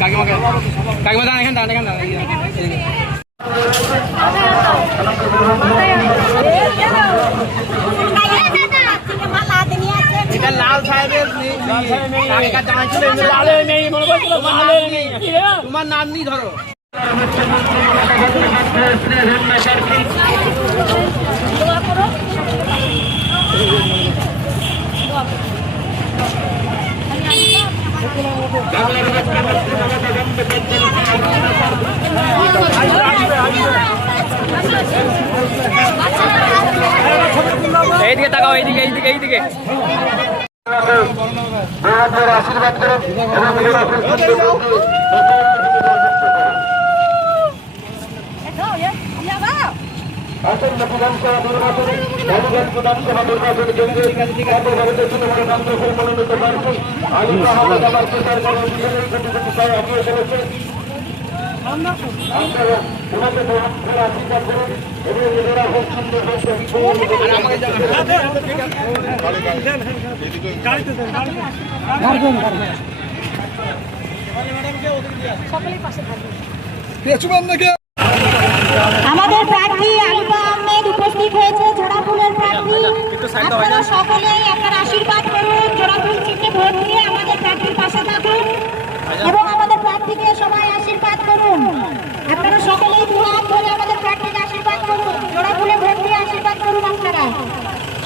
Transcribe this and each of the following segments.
কাকিমা দাঁড়ান এখানে দাঁড়ান এটা লাল সাহেবের তোমার নাতনি ধরো এইদিকে তাকাও এইদিকে এইদিকে এইদিকে আশীর্বাদ করুন আমাদের প্রার্থী আলিফা আহমেদ উপস্থিত হয়েছে জোড়াফুলের প্রার্থী। আপনারা সকলেই আপনার আশীর্বাদ করুন, জোড়াফুল চিহ্নে ভোট দিয়ে আমাদের প্রার্থীর পাশে থাকুন এবং আমাদের প্রার্থীকে সবাই আশীর্বাদ করুন। আপনারা সকলেই দুহাত ধরে আমাদের প্রার্থীকে আশীর্বাদ করুন, জোড়াফুলে ভোট দিয়ে আশীর্বাদ করুন। আপনারা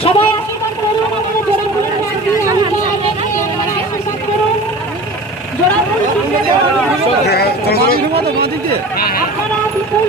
সবাই আশীর্বাদ করুন আমাদের জোড়াফুলের প্রার্থী আলিফা আহমেদকে আপনারা আশীর্বাদ করুন। জোড়াফুল চিহ্নে আপনারা বিপুল